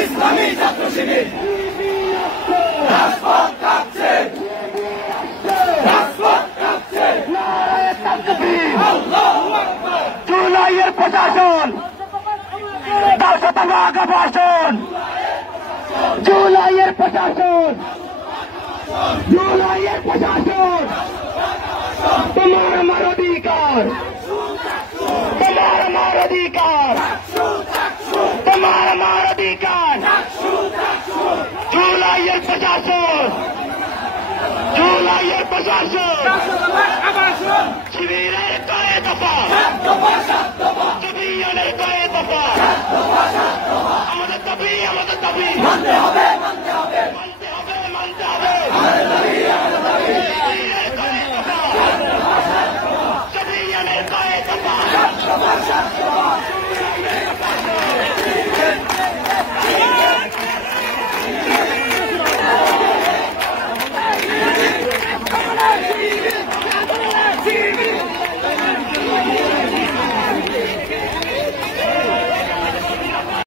ইসলামী ছাত্র শিবির রাজপথ কাঁপছে, রাজপথ কাঁপছে। জুলাইয়ের প্রশাসন 10 আগা ভাষণ, জুলাইয়ের প্রশাসন, জুলাইয়ের প্রশাসন। তোমার আমার অধিকার, তোমার আমার অধিকার, তোমার আমার অধিকার। জুলাইয়ের প্রশাসন, জুলাইয়ের প্রশাসন। শিবিরের কয়ে দফা, শিবিরের কয়ে দফা। আমাদের দাবি, আমাদের দাবি মানতে হবে, মানতে হবে।